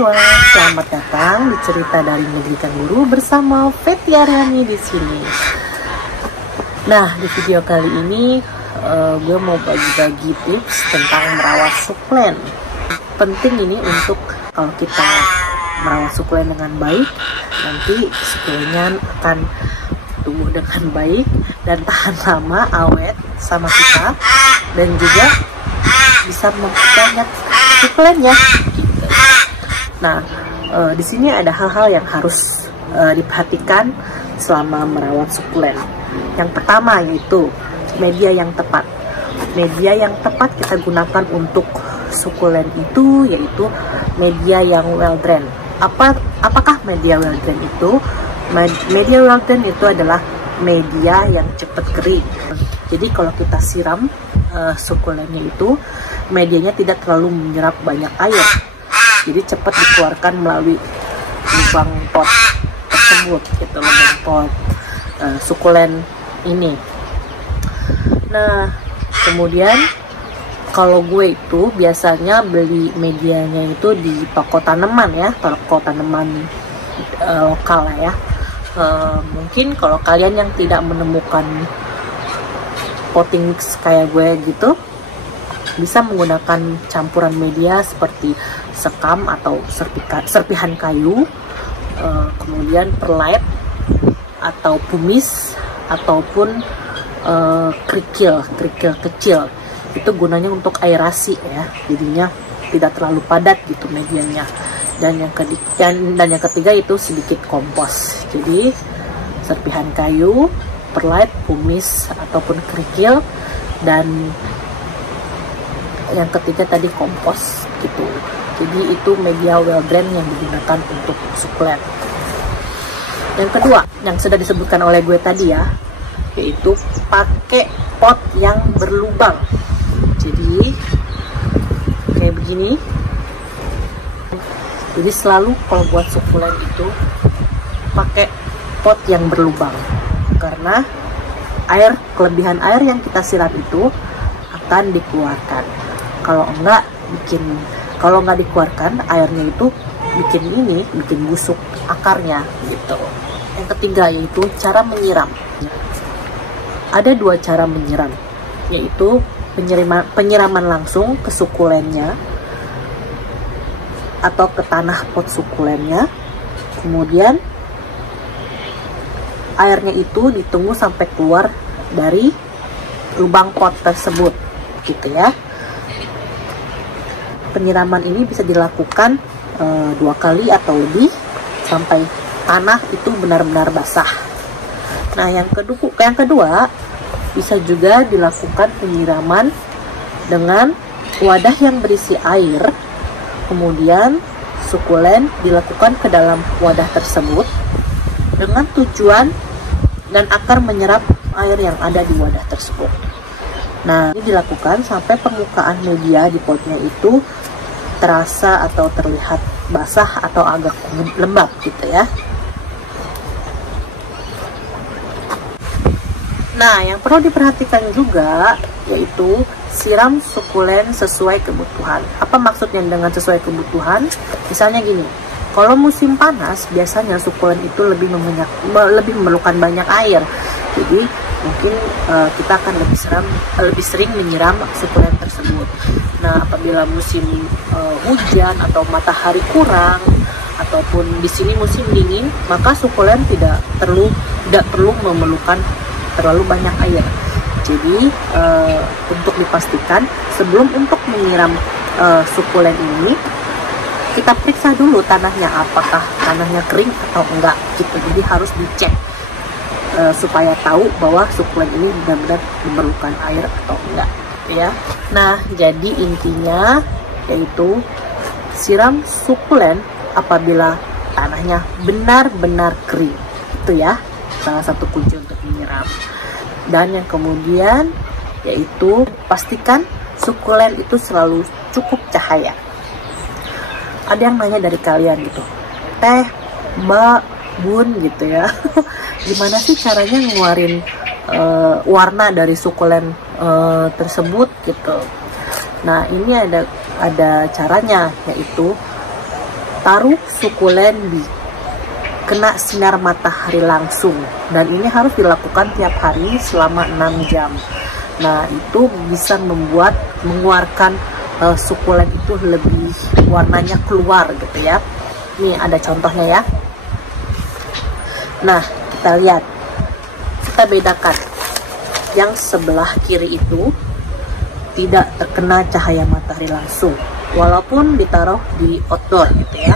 semua, selamat datang di cerita dari Negeri Kanguru bersama Fetty Aryani di sini. Nah, di video kali ini gue mau bagi-bagi tips tentang merawat sukulen. Penting ini untuk kalau kita merawat sukulen dengan baik, nanti sukulennya akan tumbuh dengan baik dan tahan lama, awet sama kita, dan juga bisa memperbanyak sukulennya. Gitu. Nah, di sini ada hal-hal yang harus diperhatikan selama merawat sukulen. Yang pertama yaitu media yang tepat. Media yang tepat kita gunakan untuk sukulen itu yaitu media yang well drained. Apakah media well drained itu? Media well drained itu adalah media yang cepat kering. Jadi kalau kita siram sukulennya itu, medianya tidak terlalu menyerap banyak air. Jadi cepat dikeluarkan melalui lubang pot tersebut, gitu, lubang pot sukulen ini. Nah, kemudian kalau gue itu biasanya beli medianya itu di toko tanaman ya, toko tanaman lokal ya. Mungkin kalau kalian yang tidak menemukan potting mix kayak gue gitu, bisa menggunakan campuran media seperti sekam atau serpihan kayu, kemudian perlite atau pumice ataupun kerikil kecil. Itu gunanya untuk aerasi ya, jadinya tidak terlalu padat gitu medianya. Dan yang ketiga itu sedikit kompos. Jadi serpihan kayu, perlite, pumice ataupun kerikil, dan yang ketiga tadi kompos gitu. Jadi itu media well drained yang digunakan untuk sukulen. Yang kedua, yang sudah disebutkan oleh gue tadi ya, yaitu pakai pot yang berlubang. Jadi kayak begini. Jadi selalu kalau buat sukulen itu pakai pot yang berlubang, karena kelebihan air yang kita siram itu akan dikeluarkan. Kalau nggak dikeluarkan, airnya itu bikin busuk akarnya gitu. Yang ketiga yaitu cara menyiram. Ada dua cara menyiram, yaitu penyiraman langsung ke sukulennya atau ke tanah pot sukulennya. Kemudian airnya itu ditunggu sampai keluar dari lubang pot tersebut gitu ya. Penyiraman ini bisa dilakukan 2 kali atau lebih sampai tanah itu benar-benar basah. Nah, yang kedua bisa juga dilakukan penyiraman dengan wadah yang berisi air. Kemudian sukulen dilakukan ke dalam wadah tersebut dengan tujuan dan akar menyerap air yang ada di wadah tersebut. Nah, ini dilakukan sampai permukaan media di potnya itu terasa atau terlihat basah atau agak lembab gitu ya. Nah, yang perlu diperhatikan juga yaitu siram sukulen sesuai kebutuhan. Apa maksudnya dengan sesuai kebutuhan? Misalnya gini, kalau musim panas biasanya sukulen itu lebih memerlukan banyak air. Jadi mungkin kita akan lebih sering menyiram sukulen tersebut. Nah, apabila musim hujan atau matahari kurang ataupun di sini musim dingin, maka sukulen tidak perlu memerlukan terlalu banyak air. Jadi untuk dipastikan sebelum untuk menyiram sukulen ini, kita periksa dulu tanahnya, apakah tanahnya kering atau enggak gitu. Jadi harus dicek supaya tahu bahwa sukulen ini benar-benar memerlukan air atau enggak ya. Nah, jadi intinya yaitu siram sukulen apabila tanahnya benar-benar kering. Itu ya salah satu kunci untuk menyiram. Dan yang kemudian yaitu pastikan sukulen itu selalu cukup cahaya. Ada yang nanya dari kalian gitu, Teh, Mbak, Bun gitu ya, gimana sih caranya ngeluarin warna dari sukulen tersebut gitu. Nah, ini ada caranya, yaitu taruh sukulen di kena sinar matahari langsung, dan ini harus dilakukan tiap hari selama 6 jam. Nah, itu bisa mengeluarkan sukulen itu lebih warnanya keluar gitu ya. Ini ada contohnya ya. Nah, kita lihat, kita bedakan. Yang sebelah kiri itu tidak terkena cahaya matahari langsung, walaupun ditaruh di outdoor gitu ya.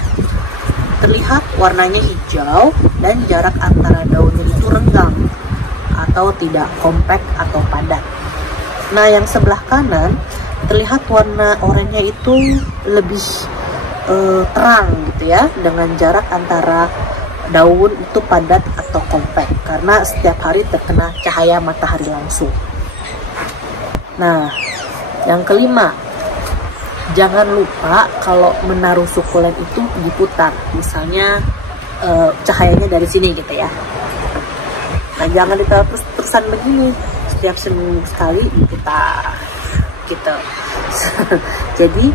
Terlihat warnanya hijau dan jarak antara daunnya itu renggang atau tidak kompak atau padat. Nah, yang sebelah kanan terlihat warna oranye itu lebih terang gitu ya, dengan jarak antara daun itu padat atau kompak karena setiap hari terkena cahaya matahari langsung. Nah, yang kelima, jangan lupa kalau menaruh sukulen itu diputar, misalnya cahayanya dari sini gitu ya. Nah, jangan ditaruh terus-terusan begini, setiap seminggu sekali diputar gitu. Jadi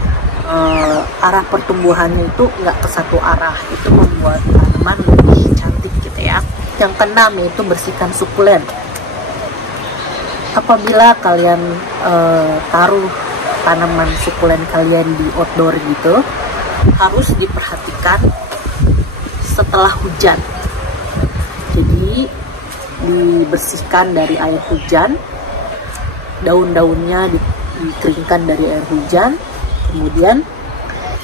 arah pertumbuhannya itu nggak ke satu arah, itu membuat tanaman lebih cantik gitu ya. Yang keenam yaitu bersihkan sukulen. Apabila kalian taruh tanaman sukulen kalian di outdoor gitu, harus diperhatikan setelah hujan. Jadi dibersihkan dari air hujan, daun-daunnya dikeringkan dari air hujan. Kemudian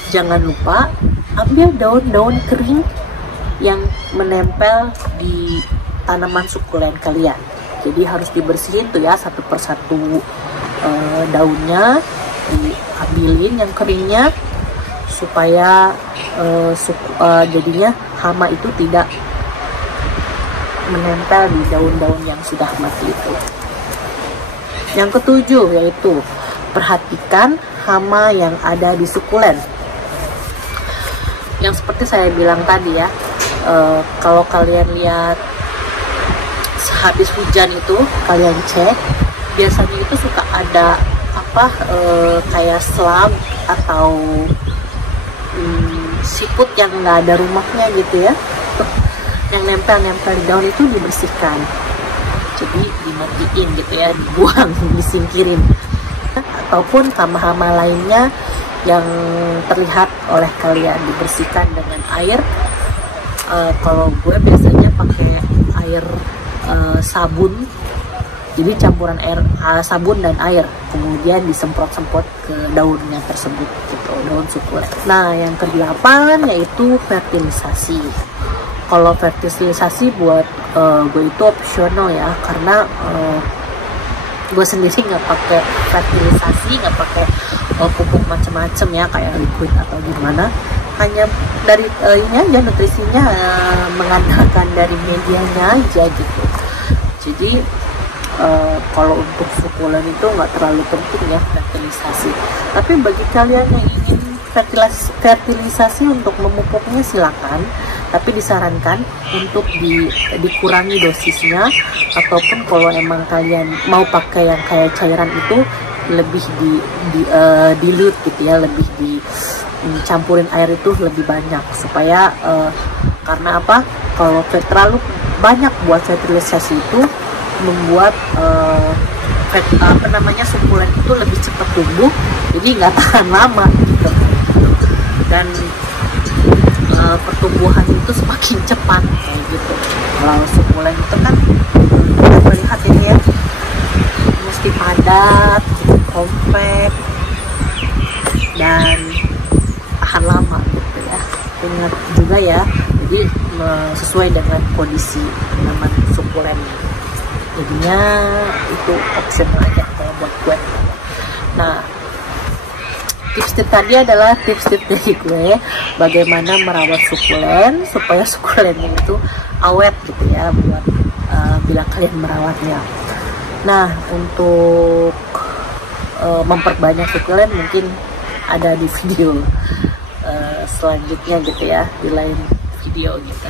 jangan lupa ambil daun-daun kering yang menempel di tanaman sukulen kalian. Jadi harus dibersihin tuh ya, satu persatu daunnya diambilin yang keringnya, supaya jadinya hama itu tidak menempel di daun-daun yang sudah mati itu. Yang ketujuh yaitu perhatikan hama yang ada di sukulen. Yang seperti saya bilang tadi ya, kalau kalian lihat habis hujan itu, kalian cek, biasanya itu suka ada kayak slab atau siput yang nggak ada rumahnya gitu ya, yang nempel-nempel di daun itu dibersihkan. Jadi dimatiin gitu ya, dibuang, disingkirin. Ataupun hama-hama lainnya yang terlihat oleh kalian dibersihkan dengan air. Kalau gue biasanya pakai air sabun, jadi campuran air sabun dan air, kemudian disemprot-semprot ke daunnya tersebut gitu, daun sukulen. Nah, yang kedelapan yaitu fertilisasi. Kalau fertilisasi buat gue itu opsional ya, karena gue sendiri nggak pakai fertilisasi, nggak pakai pupuk macam-macam ya, kayak liquid atau gimana. Hanya dari ini aja, nutrisinya mengandalkan dari medianya aja gitu. Jadi kalau untuk sukulen itu nggak terlalu penting ya fertilisasi. Tapi bagi kalian yang ingin fertilisasi untuk memupuknya silakan, tapi disarankan untuk dikurangi dosisnya, ataupun kalau emang kalian mau pakai yang kayak cairan itu lebih dilute gitu ya, lebih dicampurin air itu lebih banyak, supaya karena apa, kalau terlalu banyak buat fertilisasi itu membuat sukulen itu lebih cepat tumbuh, jadi nggak tahan lama gitu, dan pertumbuhan itu semakin cepat kayak gitu. Kalau sukulen itu kan kita melihat ini ya, mesti padat, kompak, dan tahan lama gitu ya. Ingat juga ya, jadi sesuai dengan kondisi tanaman sukulen. Jadinya itu optional aja kalau buat gue. Nah, tips-tips tadi adalah tips-tips dari gue bagaimana merawat sukulen supaya sukulennya itu awet gitu ya, buat bila kalian merawatnya. Nah, untuk memperbanyak sukulen mungkin ada di video selanjutnya gitu ya, di lain video gitu.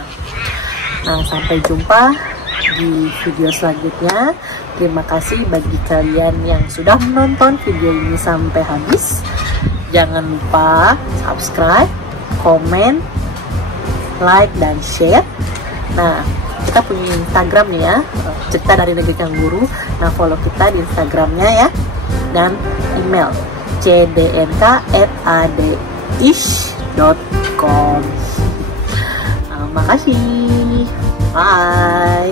Nah, sampai jumpa di video selanjutnya. Terima kasih bagi kalian yang sudah menonton video ini sampai habis. Jangan lupa subscribe, komen, like, dan share. Nah, kita punya Instagram nih ya, Cerita dari Negeri Kangguru. Nah, follow kita di Instagramnya ya, dan email cdnk@adish.com. Makasih, bye.